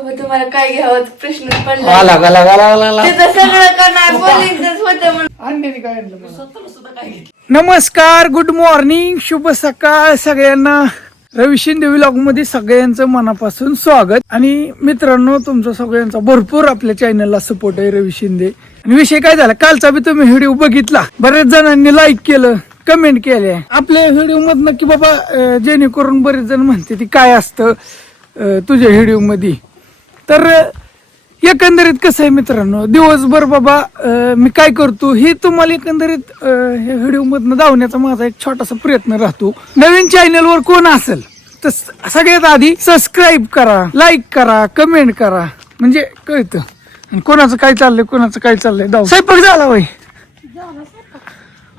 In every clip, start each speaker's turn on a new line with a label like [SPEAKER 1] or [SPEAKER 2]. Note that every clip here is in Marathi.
[SPEAKER 1] बाबा तुम्हाला काय घ्यावं? प्रश्न पडला.
[SPEAKER 2] आला गाला गाला गाला
[SPEAKER 1] त्याचं सगळं का नाही बोलायचंच होतं म्हणून.
[SPEAKER 2] आणण्याने काय आणलं मला? नमस्कार गुड मॉर्निंग शुभ सकाळ सगळ्यांना. रवी शिंदे व्लॉगमध्ये सगळ्यांचं मनापासून स्वागत. आणि मित्रांनो तुमचा सगळ्यांचा भरपूर आपल्या चॅनलला सपोर्ट आहे रवी शिंदे. आणि विषय काय झाला? कालचा बी तुम्ही व्हिडिओ बघितला. बऱ्याच जणांनी लाईक केलं कमेंट केले आपल्या व्हिडिओ मधनं की बाबा अं, जेणेकरून बरेच जण म्हणते ती काय असतं अं, तुझ्या व्हिडिओमध्ये? तर एकंदरीत कसं आहे मित्रांनो? दिवसभर बाबा मी काय करतो हे तुम्हाला एकंदरीत हे व्हिडिओ मधनं धावण्याचा माझा एक छोटासा प्रयत्न राहतो. नवीन चॅनल वर कोण असेल तर सगळ्यात आधी सबस्क्राईब करा लाईक करा कमेंट करा. म्हणजे कळतं. कोणाचं काय चाललंय कोणाचं काय चाललंय? धाव. स्वयंपाक झाला वय.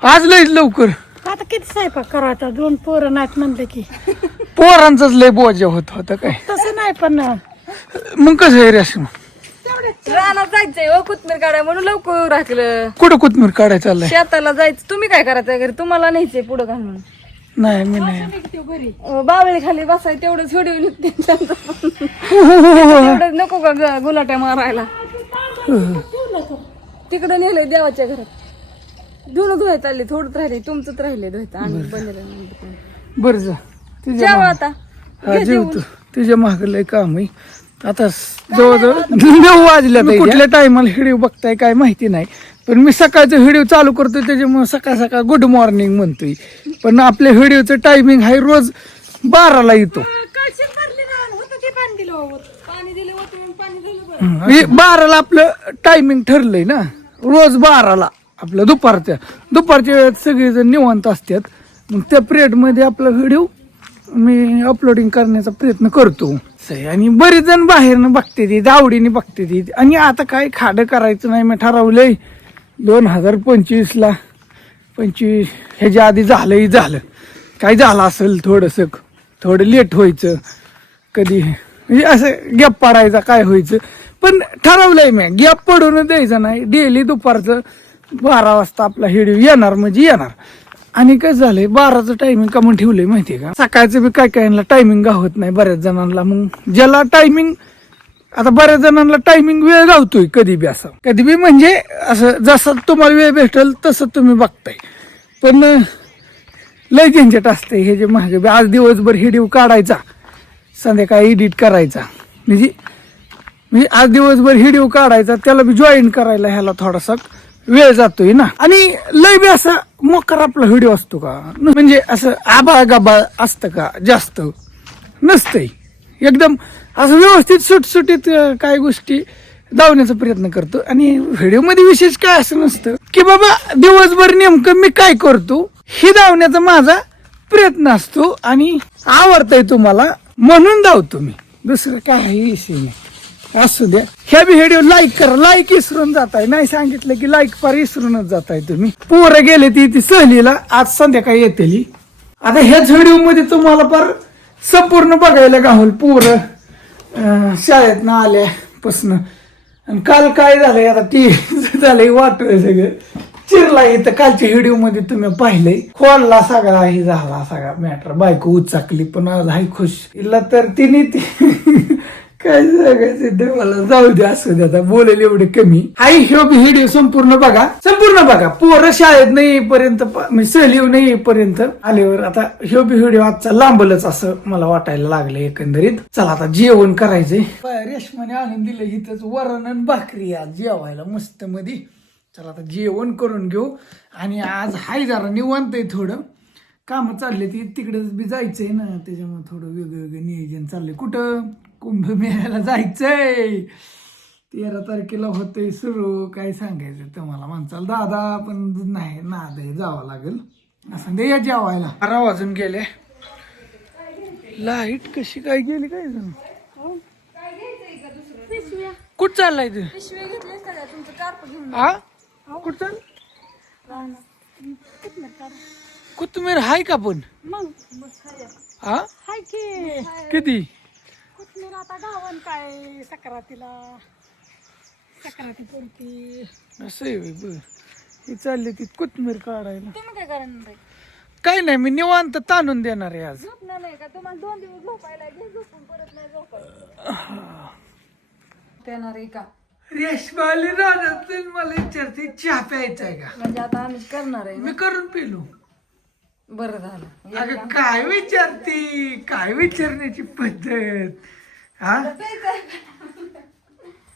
[SPEAKER 2] आज लय लवकर.
[SPEAKER 3] आता किती स्वयंपाक करायचा दोन पोरं नाहीत म्हणले की.
[SPEAKER 2] पोरांचाच लय बोजा होत होता काय?
[SPEAKER 3] तसं नाही पण
[SPEAKER 2] मग कसं आहे रेशमा
[SPEAKER 4] रानात जायचंय ओ कोथमीर काढाय म्हणून लवकर राखलं
[SPEAKER 2] कुठं कोथमीर काढाय चाललंय?
[SPEAKER 4] शेताला जायचं. तुम्ही काय करायचं घरी? तुम्हाला न्यायचंय पुढं घालून.
[SPEAKER 2] नाही मी नाही.
[SPEAKER 4] बावळी खाली बसाय तेवढंच व्हिडिओ निघते. त्यांचं पण. तेवढंच नको का ग- गुलाट्या मारायला? तिकडं नेलंय देवाच्या घरात. धुणं धुवाय चालले थोडंच राहिले. तुमचंच राहिले धुवायचं. आणि बनलेलं
[SPEAKER 2] बरं जा. तुझ्या
[SPEAKER 4] जेवा आता.
[SPEAKER 2] हा जेवतो तुझ्या माग लय काम आहे. आता जवळजवळ नऊ वाजल्या कुठल्या टायमाला व्हिडिओ बघताय काय माहिती नाही. पण मी सकाळचा व्हिडिओ चालू करतोय त्याच्यामुळे सकाळ सकाळ गुड मॉर्निंग म्हणतोय. पण आपल्या व्हिडिओचं टायमिंग आहे रोज बाराला येतो.
[SPEAKER 4] पाणी दिलं ओतून पाणी दिलं बरं.
[SPEAKER 2] बाराला आपलं टायमिंग ठरलंय ना. रोज बाराला आपलं दुपारच्या दुपारच्या वेळेत सगळेजण निवांत असतात. मग त्या पिरियडमध्ये आपला व्हिडिओ मी अपलोडिंग करण्याचा प्रयत्न करतो. आहे. आणि बरेच जण बाहेरनं बघते ती आवडीने बघते ती. आणि आता काय खाडं करायचं नाही मी ठरवलंय दोन हजार पंचवीसला पंचवीस ह्याच्या आधी झालंही झालं. काय झालं असेल थोडंसं थोडं लेट व्हायचं. कधी म्हणजे असं गॅप पाडायचा काय व्हायचं. पण ठरवलंय मी गॅप पडून द्यायचं नाही. डेली दुपारचं बारा वाजता आपला हेड येणार म्हणजे येणार. आणि काय झालंय? बाराचं टायमिंग का म्हणून ठेवलंय माहितीये का? सकाळचं बी काय काय टायमिंग गावत नाही बऱ्याच जणांना. मग ज्याला टायमिंग आता बऱ्याच जणांना टायमिंग वेळ गावतोय कधी बी असं. कधी बी म्हणजे असं जसं तुम्हाला वेळ भेटेल तसं तुम्ही बघताय. पण लय झंझट असते हे जे माझे बी. आज दिवसभर हिडिओ काढायचा संध्याकाळी एडिट करायचा. म्हणजे म्हणजे आज दिवसभर हिडिओ काढायचा त्याला बी जॉईन करायला ह्याला थोडासा वेळ जातोय ना? आणि लय बी असा मोकर आपला व्हिडिओ असतो का? म्हणजे असं आबाळ गाबाळ असतं का? जास्त. नसतंय. एकदम असं व्यवस्थित सुटसुटीत काय गोष्टी दावण्याचा प्रयत्न करतो. आणि व्हिडिओमध्ये विशेष काय असं नसतं की बाबा दिवसभर नेमकं मी काय करतो हे धावण्याचा माझा प्रयत्न असतो आणि आवडतंय तुम्हाला म्हणून धावतो मी. दुसरं काही विषय नाही. असू द्या. ह्या बी व्हिडिओ लाईक करा. लाईक इसरून जाताय. नाही सांगितलं की लाईक फार इसरूनच जाताय तुम्ही. पोरं गेले ती ती सहलीला. आज संध्याकाळी येतेली आता ह्याच व्हिडिओमध्ये तुम्हाला फार संपूर्ण बघायला गावल पोरं शाळेत ना आल्यापासनं. आणि काल काय झालंय? आता टी झालंय वाटोय सगळं. चिरला इथं. कालच्या व्हिडिओमध्ये तुम्ही पाहिलंय. खोलला सगळा हे झाला सगळा मॅटर बायको उचाकली पण आज हाय खुश. इला तर तिने ती काय सांगायचं ते मला जाऊ दे असू द्या आता. बोलेल एवढे कमी. आई ह्यो व्हिडिओ संपूर्ण बघा. संपूर्ण बघा. पोरं शाळेत नाही येईपर्यंत प- म्हणजे सहल येऊ नाही येईपर्यंत आल्यावर आता ह्यो बी व्हिडिओ आजचा लांबलच असं मला वाटायला लागलं एकंदरीत. चला आता जेवण करायचंय. रेशमाने आणून दिलं इथंच वरण आणि भाकरी. आज जेवायला मस्त मध्ये चला आता जेवण करून घेऊ. आणि आज हाय जरा निवांत आहे थोडं. कामं चालले ती तिकडेच बी जायचंय ना. त्याच्यामुळे थोडं वेगळं वेगळं नियोजन चाललंय. कुठं? कुंभमेळ्याला जायचंय. तेरा तारखेला होतंय सुरू. काय सांगायचं तुम्हाला माणसाला दादा पण नाही नाद आहे जावं लागेल. असं दे या जेवायला. बारा वाजून गेले. लाइट कशी काय गेली काय जण कुठं चाललाय तू? हा कुठं चाल? कोथिंबीर हाय का पण?
[SPEAKER 3] मग.
[SPEAKER 2] हा किती?
[SPEAKER 3] कोथमीर आता गावन काय? सक्रातीला. सक्राती पुरती
[SPEAKER 2] असं आहे होय, बरं. ही चालली ती कोथिंबीर काढायला.
[SPEAKER 4] तुम्ही काय करणार आहे
[SPEAKER 2] काय नाही मी निवांत ताणून देणार आहे आज.
[SPEAKER 4] झोपणार नाही का? तुम्हाला दोन दिवस झोपायला घे झोपून परत नाही झोपायला पेणार आहे का?
[SPEAKER 2] रेशमाली राहणार मला विचारते चहा प्यायचा आहे का?
[SPEAKER 4] म्हणजे आता आम्ही करणार आहे
[SPEAKER 2] मी करून पिलो.
[SPEAKER 4] बरं झालं.
[SPEAKER 2] अगं काय विचारती? काय विचारण्याची पद्धत? हा?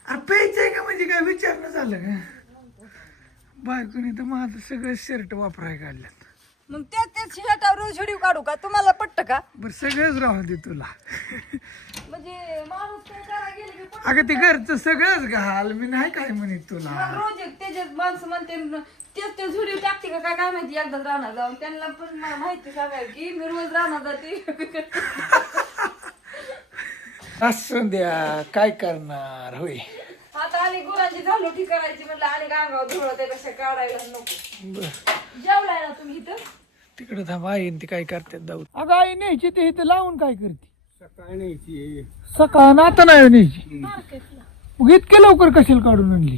[SPEAKER 2] अरे प्यायचंय का म्हणजे काय? विचारणं झालं का? बायकोनी तर माझं सगळं शर्ट वापराय काढल्यात.
[SPEAKER 4] मग त्या त्याच शर्टावर रोज व्हिडिओ काढू का? तुम्हाला पटतं का?
[SPEAKER 2] बरं सगळंच राहू दे तुला.
[SPEAKER 4] म्हणजे माणूस काय करायला गेले की पटतं.
[SPEAKER 2] अगं ते घरचं सगळंच घाल. मी नाही काय म्हणत तुला.
[SPEAKER 4] रोज एक त्याच्यात माणसं म्हणते न- तेच तेच व्हिडिओ टाकते का? काय काय माहिती? एकदाच राहणार जाऊन. त्यांना पण मला माहिती सांगायला की मी रोज राहणार जाते.
[SPEAKER 2] असं द्या काय करणार होय?
[SPEAKER 4] आता आणि गुरांची झालोठी करायची म्हणलं आणि गांगाव धुळं त्यापेक्षा काढायला नको. जेवलाय ना तुम्ही इथं?
[SPEAKER 2] तिकडे थांब आई आणि ती काय करतात जाऊ. अगं आई न्यायची ते इथं लावून काय करते? सकाळ आता नाही न्यायची. मग इतके लवकर कशाला काढून आणली?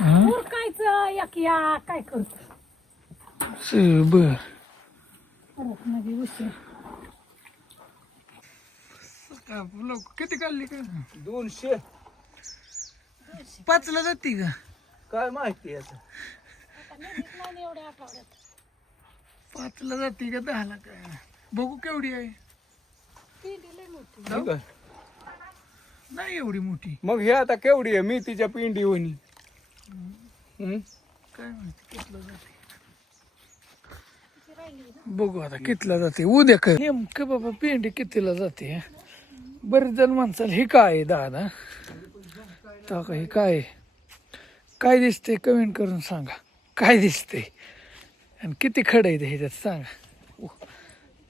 [SPEAKER 2] हा?
[SPEAKER 3] उरकायचं एक या काय करतो?
[SPEAKER 2] बर.
[SPEAKER 3] परत उशीर
[SPEAKER 2] लोक किती काढली का?
[SPEAKER 5] दोनशे.
[SPEAKER 2] पाचला जाते का?
[SPEAKER 5] काय माहिती आता
[SPEAKER 3] एवढ्या आठवड्यात.
[SPEAKER 2] पाचला जाते का दहाला काय बघू केवढी आहे. नाही एवढी मोठी.
[SPEAKER 5] मग हे आता केवढी आहे? मी तिच्या पिंडी होणी हम्म?
[SPEAKER 2] काय माहिती कितला जाते? बघू आता कितला जाते. उद्या कर नेमकं बाबा पेंडी कितीला जाते? बरेच जण माणसाला हे काय आहे दादा? तर का हे काय आहे? काय दिसते कमेंट करून सांगा. काय दिसते आणि किती खडं आहे ह्याच्यात सांगा. उ,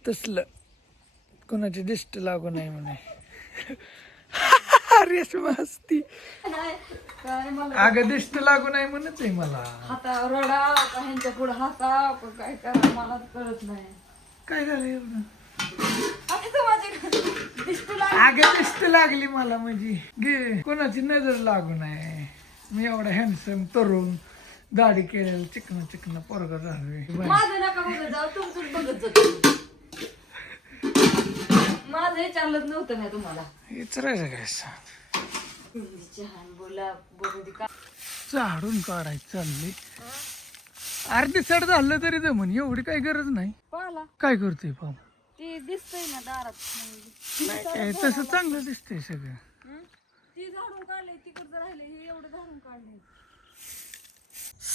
[SPEAKER 2] तसलं. कोणाची दिष्ट लागू नाही म्हणे. रेशमा
[SPEAKER 4] मला
[SPEAKER 2] अगं दिष्ट लागू नाही म्हणत आहे मला.
[SPEAKER 4] हाता रडा ह्यांच्या पुढे का काय करा मला कळत नाही.
[SPEAKER 2] काय झालं एवढं? अगं दिष्ट लागली मला म्हणजे. गे कोणाची नजर लागू नये. मी एवढा हँडसम तरुण दाढी केलेलं चिकन चिकन पोरगा झालोय.
[SPEAKER 4] माझं नका बघत जाऊ तुमचं बघत जातो माझं हे चालत नव्हतं ना तुम्हाला.
[SPEAKER 2] हेच राहायचं काय सांग?
[SPEAKER 4] छान बोला बघू दे का?
[SPEAKER 2] झाडून काढायचं चाललंय. अर्धी सड झालं तरी जमन एवढी काही गरज नाही. काय करतोय पाहू?
[SPEAKER 4] ती दिसतंय ना दारात.
[SPEAKER 2] नाही काय तसं चांगलं दिसतंय सगळं.
[SPEAKER 4] हं? ती झाडून काढले तिकडचं राहिले हे एवढं झाडून काढले.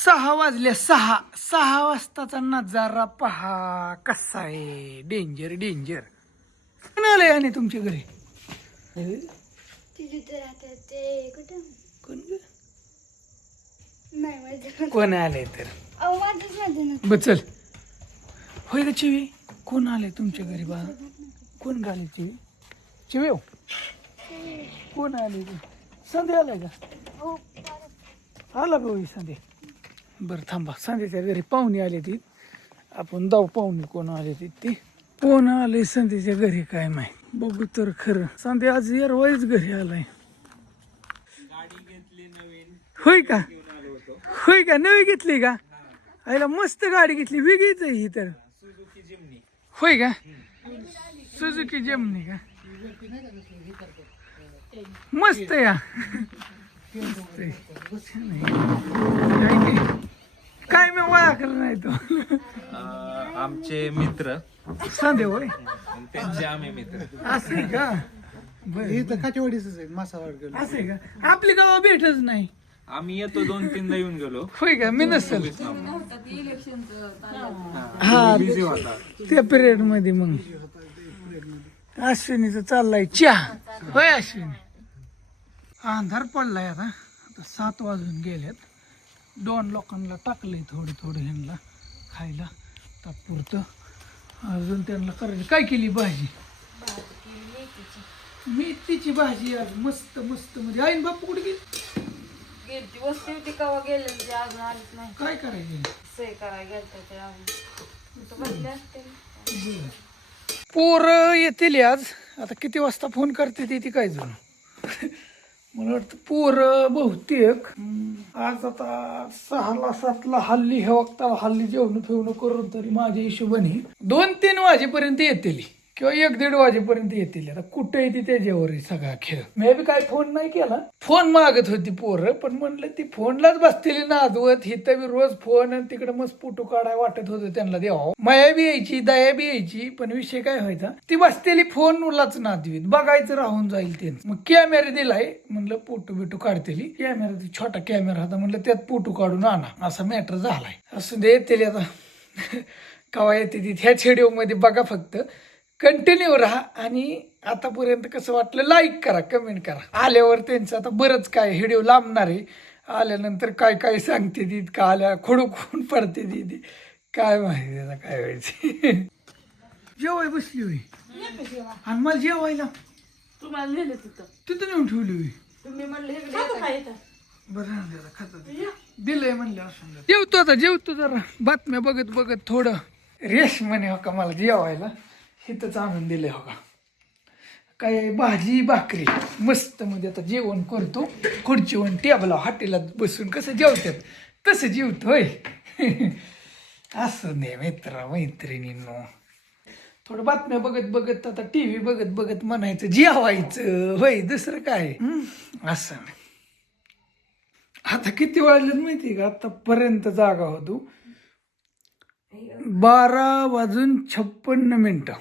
[SPEAKER 2] सहा वाजले सहा. सहा वाजताचा नजारा पहा कसा आहे. डेंजर डेंजर कोण आलंय आणि तुमच्या घरी
[SPEAKER 1] ते
[SPEAKER 2] कोण ग? कोण. आले तर? बर चल. होय ग चिवी? कोण आले तुमच्या घरी बा? कोण गाले चिवी? चिवी हो. कोण आले ग? संध्या आलाय का?
[SPEAKER 1] हो.
[SPEAKER 2] आला का होई संध्या. बरं थांबा. संध्याच्या घरी पाहुणे आले ती. आपण जाऊ पाहुणे कोण आले ती ती. कोण आले संध्याच्या घरी काय माहीत? बघू तर खरं. संध्या आज येरवाईच घरी आलाय. होय का? होय का? नवी घेतली का? आईला मस्त गाडी घेतली. वेगळीच आहे ही तर. होय का? सुझुकी जेमनी का? मस्त या मस्त आहे. काय मी ओळखलं नाही तो.
[SPEAKER 6] आमचे मित्र
[SPEAKER 2] सांदे होय?
[SPEAKER 6] त्यांचे आम्ही मित्र.
[SPEAKER 2] असं आहे का? बर.
[SPEAKER 7] इथं काठेवाडीच आहे मासावाड
[SPEAKER 2] असं आहे का? आपली गावा भेटच नाही.
[SPEAKER 6] आम्ही येतो दोन तीनदा येऊन गेलो.
[SPEAKER 2] होय का? मी नसेल.
[SPEAKER 4] नव्हतं ती इलेक्शनचं चाललं.
[SPEAKER 2] हा त्या पिरियडमध्ये मग. अश्विनीचं चाललाय चहा. होय अश्विनी? अंधार पडलाय आता. आता सात वाजून गेल्यात दोन लोकांना टाकलंय थोडं थोडं ह्यांना खायला. तात्पुरतं अजून त्यांना करायचं. काय केली भाजी? मेथीची भाजी आज मस्त मस्त म्हणजे. आईन बापू कुठे गेली?
[SPEAKER 4] वस्ती होती कवा गेलेली ती अजून आलीच नाही.
[SPEAKER 2] काय करायचं?
[SPEAKER 4] सही करायला गेलते ते अजून. इथं बसले असते.
[SPEAKER 2] पोरं येतील आज. आता किती वाजता फोन करते ती ती काय जण मला वाटतं पोरं बहुतेक. आज आता सहाला सातला हल्ली हे वक्ताला हल्ली जेवण फेवणं करून तरी माझ्या हिशोबाने दोन तीन वाजेपर्यंत येतील. किंवा एक दीड वाजेपर्यंत येतील. आता कुठे येते त्याच्यावर सगळा खेळ. मे बी काय फोन नाही केला. फोन मागत होती पोरं पण म्हणलं ती फोनलाच बसलेली नादवत हिथं बी रोज फोन आणि तिकडे मस्त फोटो काढाय वाटत होतं त्यांना देवा. माया बी यायची दया बी यायची पण विषय काय व्हायचा? ती बसलेली फोनलाच नादवीत. बघायचं राहून जाईल त्यांचं मग कॅमेरा दिलाय. म्हणलं फोटो बिटो काढतेली. कॅमेरा छोटा कॅमेरा होता. म्हणलं त्यात फोटो काढून आणा. असा मॅटर झालाय. असं दे येते आता. कवा येते ती? ह्या व्हिडिओमध्ये बघा फक्त. कंटिन्यू राहा आणि आतापर्यंत कसं वाटलं लाईक करा कमेंट करा. आल्यावर त्यांचं आता बरंच काय व्हिडिओ लांबणार आहे. आल्यानंतर काय काय सांगते ती का आल्या खोडू खोडून पडते ती ती. काय माहिती आता काय व्हायचं. जेवाय बसली होई आणि मला जेवायला.
[SPEAKER 4] तुम्हाला लिहिलं तिथं.
[SPEAKER 2] तिथं नेऊन ठेवली होई
[SPEAKER 4] तुम्ही म्हणले.
[SPEAKER 2] बरं खाता ते. दिलंय म्हणलं असं जेवतो आता जेवतो जरा. बातम्या बघत बघत थोडं रेश म्हणे हो का मला जेवायला. हिथंच आणून दिलंय हो का? काय भाजी भाकरी मस्त मध्ये आता जेवण करतो. खुर्चीवर टेबला हॉटेलात बसून कसं जेवतात तसं जेवतो होय. असं नाही मित्र मैत्रिणींनो. थोडं बातम्या बघत बघत आता टी व्ही बघत बघत म्हणायचं जेवायचं होय दुसरं काय? असं आता किती वाजलेत माहिती का? आतापर्यंत जागा होतो. बारा वाजून छप्पन्न मिनिटं.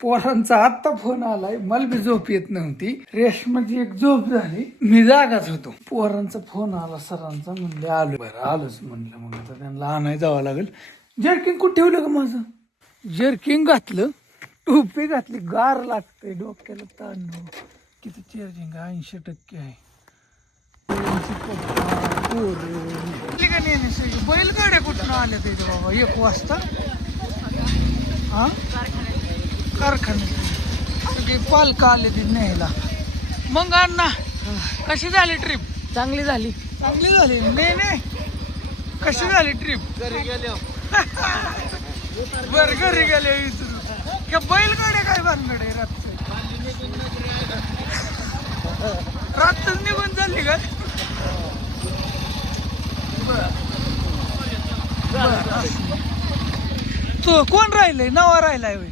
[SPEAKER 2] पोरांचा आत्ता फोन आलाय. मला बी झोप येत नव्हती. रेशमाची एक झोप झाली. मी जागाच होतो. पोरांचा फोन आला सरांचा. म्हणले आलो. बरं आलोच म्हणलं. मग आता त्यांना आणाय जावं लागेल. जर्किंग कुठे ठेवलं का माझं? जर्किंग घातलं. टोपी घातली. गार लागते डोक्याला ताण किती चार्जिंग ऐंशी टक्के आहे. बैलगाड्या कुठून आल्या ते बाबा? एक वाजता? हा? कारखान्यात सगळे पालक आले ते न्यायला. मग अण्णा कशी झाली ट्रिप
[SPEAKER 4] चांगली झाली.
[SPEAKER 2] चांगली झाली? नाही नाही कशी झाली ट्रिप
[SPEAKER 7] घरी गेले.
[SPEAKER 2] बर घरी गेले विचारू का बैलगाड्या काय भानगड आहे रातचं? रातच निघून चालली का. तो कोण राहिलंय? नवा राहिलाय होय.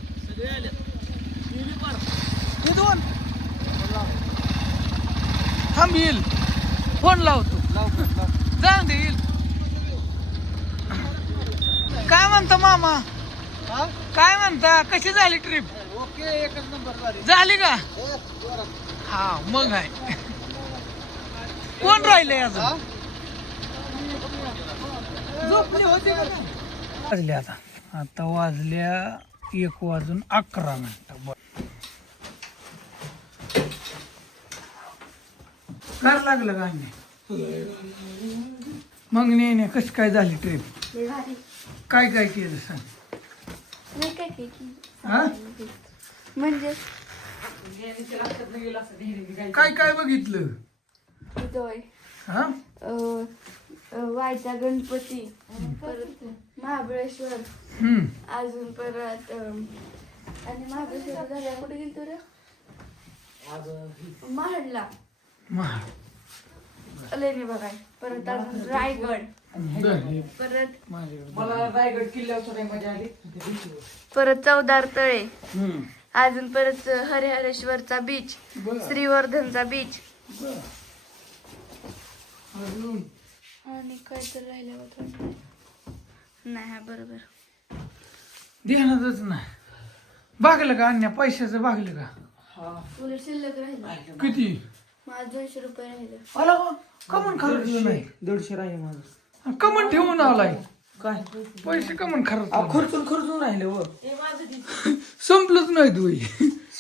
[SPEAKER 2] इथून दोन थांब येईल. फोन लावतो. जाऊन दे येईल. काय म्हणता मामा? काय म्हणता? कशी झाली ट्रिप
[SPEAKER 7] ओके एकच नंबर झाली
[SPEAKER 2] का? हा मग आहे. कोण राहिले अजून? झोपली होती वाजले आता. आता वाजल्या एक वाजून अकरा मिनिटं. काय लागलं का नाही मग नाही कशी काय झाली ट्रिप काय काय केलं सांग.
[SPEAKER 1] नाही काय काय की
[SPEAKER 2] हा?
[SPEAKER 1] म्हणजे?
[SPEAKER 2] काय काय बघितलं. हा?
[SPEAKER 1] अं, अं, वायचा गणपती परत महाबळेश्वर
[SPEAKER 2] हम्म.
[SPEAKER 1] अजून परत अं, आणि महाबळेश्वर झाल्या कुठे गेलतो रे? महाडला.
[SPEAKER 2] महा
[SPEAKER 1] लेणी बघाय परत अजून रायगड. परत
[SPEAKER 2] मला रायगड किल्ल्यावर मजा आली
[SPEAKER 1] परत चौदार तळे अजून परत हरिहरेश्वरचा बीच श्रीवर्धनचा बीच
[SPEAKER 2] अजून
[SPEAKER 1] आणि काय तर राहिलं होतं नाही हा बरोबर.
[SPEAKER 2] ध्यानातच नाही. भागलं का अन्या? पैशाचं भागलं का?
[SPEAKER 1] उलट शिल्लक राहिलं.
[SPEAKER 2] किती?
[SPEAKER 1] माझं दोनशे रुपये राहिलं.
[SPEAKER 2] आला का? कमन खर्च नाही
[SPEAKER 5] दीडशे राहिले माझं.
[SPEAKER 2] कमन ठेवून आलाय.
[SPEAKER 5] काय?
[SPEAKER 2] पैसे कमन खर्च
[SPEAKER 5] खर्चून खर्चून राहिले व
[SPEAKER 2] संपलंच नाही तू.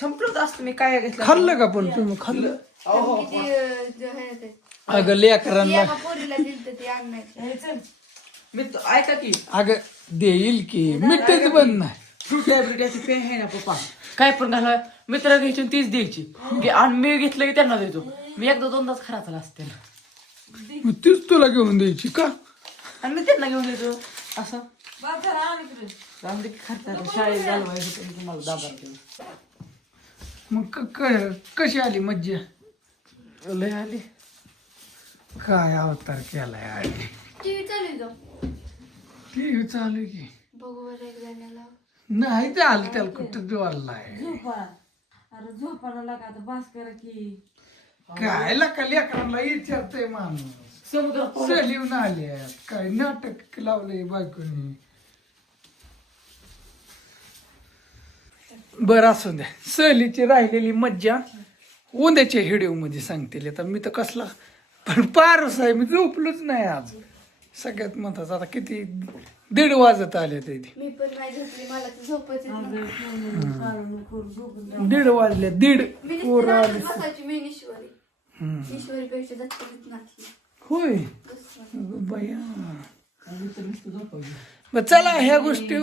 [SPEAKER 5] संपलंच असतं मी काय घेतलं?
[SPEAKER 2] खाल्लं का पण तुम्ही? खाल्लं.
[SPEAKER 1] किती अं, जे आहे ते.
[SPEAKER 2] अगं लेकरांना
[SPEAKER 1] एका पोरीला दिलं ते आणायचं
[SPEAKER 5] मी तो- ऐका की.
[SPEAKER 2] अगं देईल की. मिठच बंद नाही.
[SPEAKER 5] फ्रूट लायब्ररीची पेन आहे ना पप्पा. काय पण घाला मित्र घ्यायची आणि तीच द्यायची. की- आणि मी घेतलं की त्यांना देतो. मी एकदा दोनदाच खराचा असते.
[SPEAKER 2] मग तीच तुला घेऊन द्यायची का?
[SPEAKER 5] आणि मी त्यांना घेऊन देतो. असं.
[SPEAKER 4] झाला.
[SPEAKER 5] जाऊन दे की शाळेत तुम्हाला देऊ.
[SPEAKER 2] मग क- क- कशी आली मज्जा?
[SPEAKER 5] लय आली.
[SPEAKER 2] काय अवतार केलाय आली.
[SPEAKER 1] टीव्ही चालू आहे
[SPEAKER 2] टीव्ही चालू आहे की.
[SPEAKER 1] बघू बरं एक
[SPEAKER 2] नाही ते आलं त्याला कुठं जोडलाय
[SPEAKER 4] झोपा. अरे झोपायला लागा आता बास करा की.
[SPEAKER 2] काय लका लेकरांना विचारतय माणूस.
[SPEAKER 5] समुद्रात
[SPEAKER 2] सहलीहून आले काय नाटक लावलंय बायकोनी बरं असू द्या. सहलीची राहिलेली मज्जा उद्याच्या व्हिडिओमध्ये सांगतील आता मी तर कसला पण पारस आहे मी झोपलोच नाही आज. सगळ्यात म्हणतात आता किती दीड वाजत आले ते
[SPEAKER 1] मी पण नाही झोपली मला तर झोपच येत नाही.
[SPEAKER 2] दीड वाजले दीड
[SPEAKER 1] मी नुसती
[SPEAKER 2] पोरं आले.
[SPEAKER 1] रात्रच बसायची मी ईश्वरी
[SPEAKER 2] हम्म.
[SPEAKER 1] ईश्वरीपेक्षा दत्तवीत नाचली.
[SPEAKER 2] होय. अगं बया. बर चला ह्या गोष्टी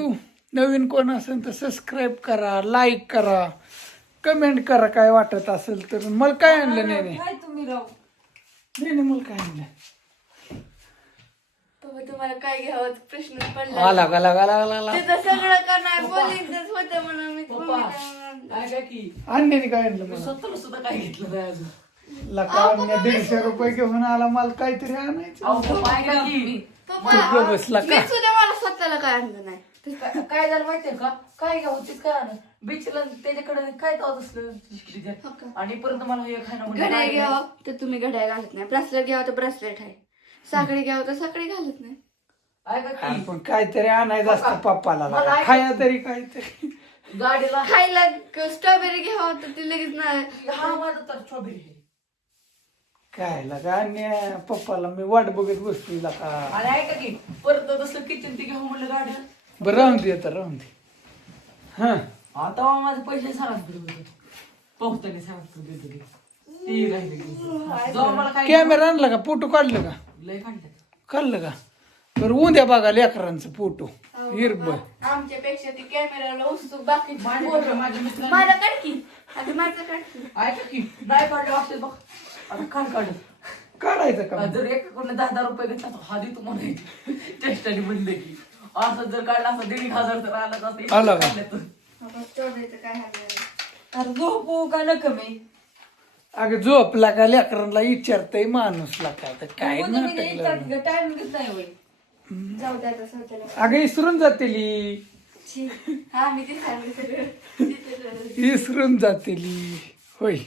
[SPEAKER 2] नवीन कोण असेल तर सबस्क्राईब करा लाईक करा कमेंट करा काय वाटत असेल तर. मला काय आणलं नाही नाही
[SPEAKER 4] काय तुम्ही राव?
[SPEAKER 2] नाही नाही, मला काय आणलं?
[SPEAKER 1] बाबा तुम्हाला काय घ्यावं प्रश्न पडला.
[SPEAKER 2] आला
[SPEAKER 1] तिथं सगळं का नाही बोलीतच होतं म्हणून मी मम्मीला.
[SPEAKER 5] काय काय की?
[SPEAKER 2] आणण्याने काय आणलं मला?
[SPEAKER 5] स्वतःला सुद्धा काय घेतलं नाही अजून.
[SPEAKER 2] लका आणण्या दीडशे रुपये घेऊन आला मला काहीतरी आणायचं.
[SPEAKER 5] अहो पप्पा ऐका की.
[SPEAKER 1] पप्पा
[SPEAKER 2] तू गप्प बसला का?
[SPEAKER 1] मी सुद्धा मला स्वतःला काय आणलं नाही.
[SPEAKER 5] ते काय काय झालं माहितीये का? काय घ्यावं ते काय आणलं? बीचला त्याच्याकडे काय जात असलं
[SPEAKER 1] हो का?
[SPEAKER 5] आणि परत मला हे
[SPEAKER 1] घड्याळ. घ्यावं तर तुम्ही घड्याळ घालत नाही. ब्रेसलेट घ्यावं तर ब्रेसलेट आहे. साखळी घ्यावं तर साखळी घालत नाही.
[SPEAKER 5] ऐका की
[SPEAKER 2] पण काहीतरी आणायचं असतं पप्पाला
[SPEAKER 5] मला
[SPEAKER 2] लका.
[SPEAKER 5] ऐक-
[SPEAKER 2] खाया तरी काहीतरी.
[SPEAKER 5] गाडीला
[SPEAKER 1] खायला स्ट्रॉबेरी घ्यावं तर ती लगेच नाही
[SPEAKER 5] हा माझा तर स्ट्रॉबेरी आहे.
[SPEAKER 2] काय लगा अन्य पप्पाला मी वाट बघत बसली लका
[SPEAKER 5] आणि ऐका की परत तसलं किचन ते घेऊ म्हणलं गाड्या
[SPEAKER 2] बरं राहून दे आता राहून दे. हा.
[SPEAKER 5] आता माझे पैसे सरासकडे होते पोहताने सरासकडे देतो की. ते राहिले की. जेव्हा मला काय
[SPEAKER 2] कॅमेरा आणला का? फोटो काढलं का?
[SPEAKER 5] लय काढलं
[SPEAKER 2] काढलं का? बरं उद्या बघा लेकरांचं फोटो. हिरब.
[SPEAKER 1] आमच्यापेक्षा ती कॅमेराला उत्सुक बाकी
[SPEAKER 5] माझ्या माझ्या मित्रांनी
[SPEAKER 1] माझा काढ की. आता माझं काढ की.
[SPEAKER 5] ऐका की नाही काढलं वाटतं बघ. आता काढ काढ.
[SPEAKER 2] काढायचं का?
[SPEAKER 5] जर एकाकडून दहा दहा रुपये घेतला तर हा देतो म्हणायची चेष्टाने म्हणले की. असं जर काढला असं दीड एक हजार तर आला
[SPEAKER 2] का?
[SPEAKER 5] काढलं तर.
[SPEAKER 4] अरे झोपू का नका मी?
[SPEAKER 2] अगं झोपला का लेकरांना विचारतय माणूसला काय तर काय नाटक लावलं.
[SPEAKER 4] टाइम घेत नाही होय.
[SPEAKER 1] जाऊ द्या आता शौचालय
[SPEAKER 2] अगं इसरून जातील.
[SPEAKER 1] छी. हा मी ते सांगितलं सगळं.
[SPEAKER 2] इसरून जातील. होय.